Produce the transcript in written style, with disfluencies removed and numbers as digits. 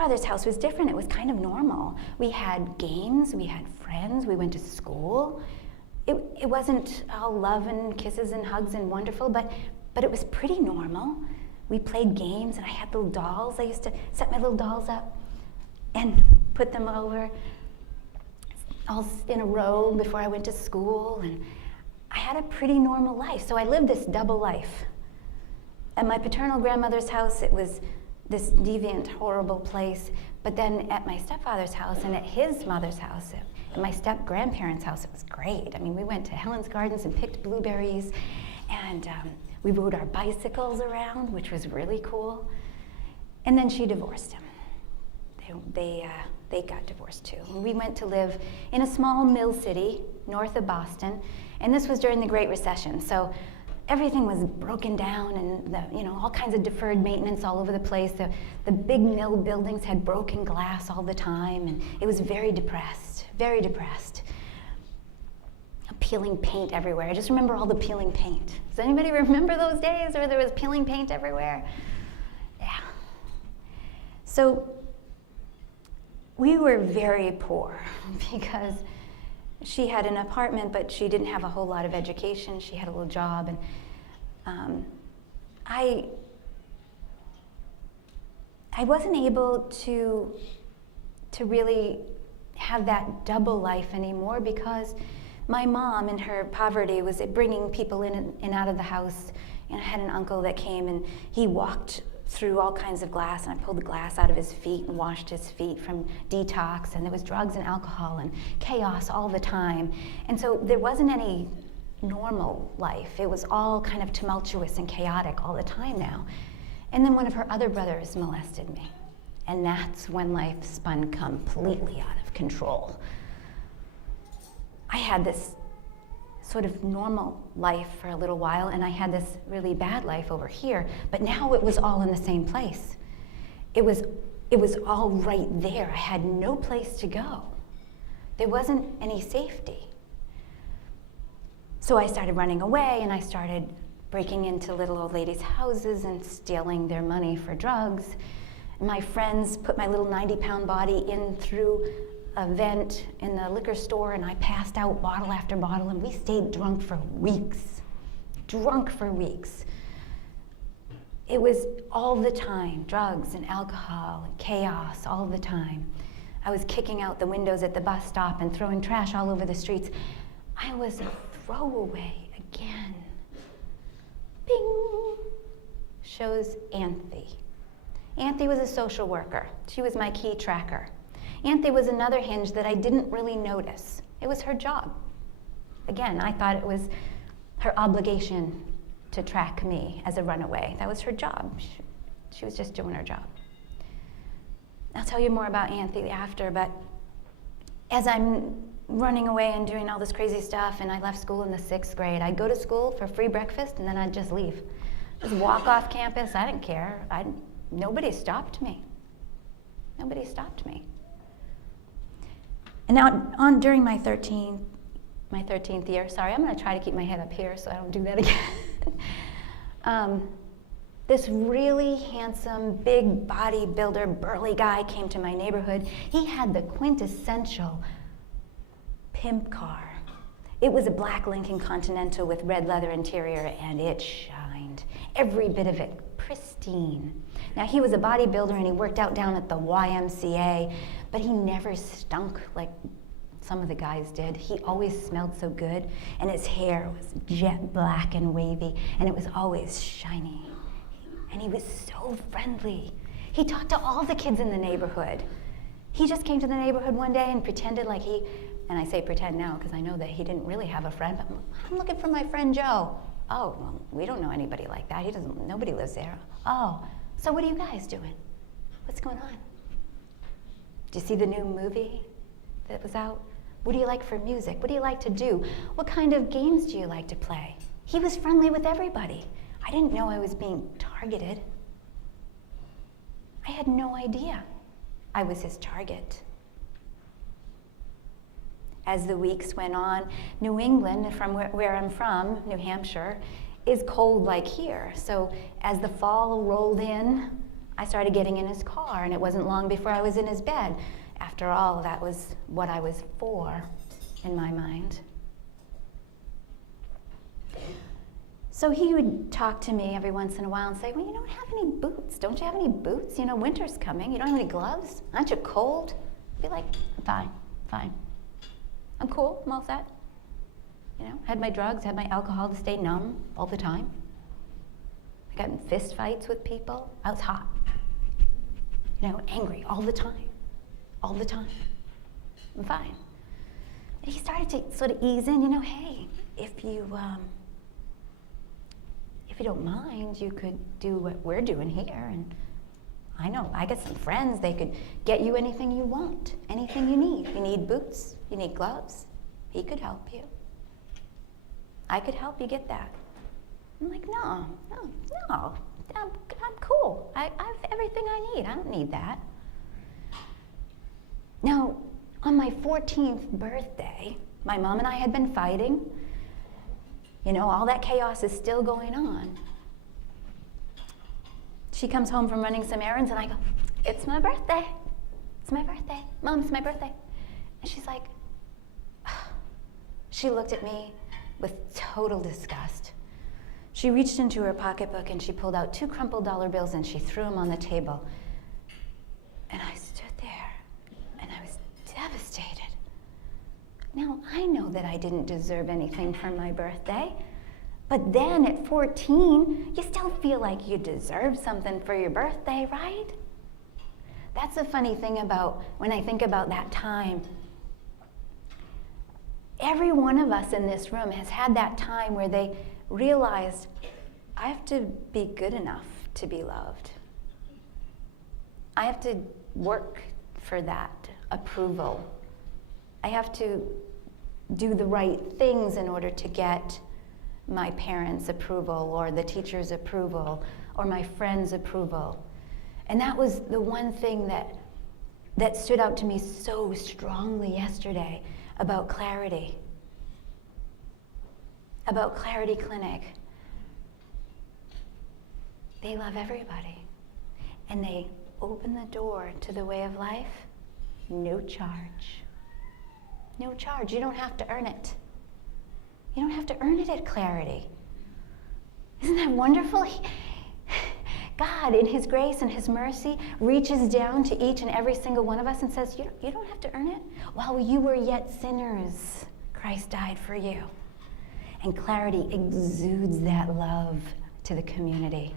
stepfather's house was different. It was kind of normal. We had games, we had friends, we went to school. It wasn't all love and kisses and hugs and wonderful, but it was pretty normal. We played games, and I had little dolls. I used to set my little dolls up and put them over all in a row before I went to school, and I had a pretty normal life. So I lived this double life. At my paternal grandmother's house, it was this deviant, horrible place. But then at my stepfather's house and at his mother's house, at my step-grandparents' house, it was great. I mean, we went to Helen's Gardens and picked blueberries, and we rode our bicycles around, which was really cool. And then she divorced him. They got divorced too. And we went to live in a small mill city north of Boston, and this was during the Great Recession. So everything was broken down, and all kinds of deferred maintenance all over the place. The big mill buildings had broken glass all the time, and it was very depressed, very depressed. Peeling paint everywhere. I just remember all the peeling paint. Does anybody remember those days where there was peeling paint everywhere? Yeah. So we were very poor because she had an apartment, but she didn't have a whole lot of education. She had a little job, and I wasn't able to really have that double life anymore because my mom, in her poverty, was bringing people in and out of the house. And I had an uncle that came, and he walked through all kinds of glass, and I pulled the glass out of his feet and washed his feet from detox, and there was drugs and alcohol and chaos all the time. And so there wasn't any normal life. It was all kind of tumultuous and chaotic all the time now. And then one of her other brothers molested me, and that's when life spun completely out of control. I had this sort of normal life for a little while, and I had this really bad life over here, but now it was all in the same place. It was all right there. I had no place to go. There wasn't any safety. So I started running away, and I started breaking into little old ladies' houses and stealing their money for drugs. My friends put my little 90-pound body in through a vent in the liquor store, and I passed out bottle after bottle, and we stayed drunk for weeks. Drunk for weeks. It was all the time, drugs and alcohol and chaos all the time. I was kicking out the windows at the bus stop and throwing trash all over the streets. I was a throwaway again. Bing! Shows Anthe. Anthe was a social worker. She was my key tracker. Anthe was another hinge that I didn't really notice. It was her job. Again, I thought it was her obligation to track me as a runaway. That was her job. She was just doing her job. I'll tell you more about Anthe after, but as I'm running away and doing all this crazy stuff, and I left school in the 6th grade, I'd go to school for free breakfast, and then I'd just leave. Just walk off campus. I didn't care. Nobody stopped me. Nobody stopped me. And now, during my 13th year, sorry, I'm going to try to keep my head up here so I don't do that again. This really handsome, big bodybuilder, burly guy came to my neighborhood. He had the quintessential pimp car. It was a black Lincoln Continental with red leather interior, and it shined. Every bit of it, pristine. Now, he was a bodybuilder, and he worked out down at the YMCA, but he never stunk like some of the guys did. He always smelled so good, and his hair was jet black and wavy, and it was always shiny. And he was so friendly. He talked to all the kids in the neighborhood. He just came to the neighborhood one day and pretended like and I say pretend now because I know that he didn't really have a friend, but I'm looking for my friend Joe. Oh, well, we don't know anybody like that. Nobody lives there. Oh, so what are you guys doing? What's going on? Did you see the new movie that was out? What do you like for music? What do you like to do? What kind of games do you like to play? He was friendly with everybody. I didn't know I was being targeted. I had no idea I was his target. As the weeks went on, New England, from where I'm from, New Hampshire, is cold like here. So as the fall rolled in, I started getting in his car, and it wasn't long before I was in his bed. After all, that was what I was for in my mind. So he would talk to me every once in a while and say, well, you don't have any boots. Don't you have any boots? You know, winter's coming. You don't have any gloves? Aren't you cold? I'd be like, fine. I'm cool, I'm all set. You know, had my drugs, had my alcohol to stay numb all the time. I got in fist fights with people. I was hot. You know, angry all the time. All the time. I'm fine. And he started to sort of ease in, you know, hey, if you don't mind, you could do what we're doing here. And I know, I got some friends, they could get you anything you want, anything you need. You need boots, you need gloves, he could help you. I could help you get that. I'm like, no, I'm cool. I have everything I need. I don't need that. Now, on my 14th birthday, my mom and I had been fighting. You know, all that chaos is still going on. She comes home from running some errands, and I go, it's my birthday. It's my birthday. Mom, it's my birthday. And she's like, she looked at me with total disgust. She reached into her pocketbook and she pulled out 2 crumpled dollar bills and she threw them on the table. And I stood there and I was devastated. Now, I know that I didn't deserve anything for my birthday, but then at 14, you still feel like you deserve something for your birthday, right? That's the funny thing about when I think about that time. Every one of us in this room has had that time where they realized, I have to be good enough to be loved. I have to work for that approval. I have to do the right things in order to get my parents' approval or the teacher's approval or my friend's approval. And that was the one thing that stood out to me so strongly yesterday about Clarity. About Clarity Clinic. They love everybody. And they open the door to the way of life, no charge. No charge. You don't have to earn it. You don't have to earn it at Clarity. Isn't that wonderful? God, in His grace and His mercy, reaches down to each and every single one of us and says, you don't have to earn it. While you were yet sinners, Christ died for you. And Clarity exudes that love to the community.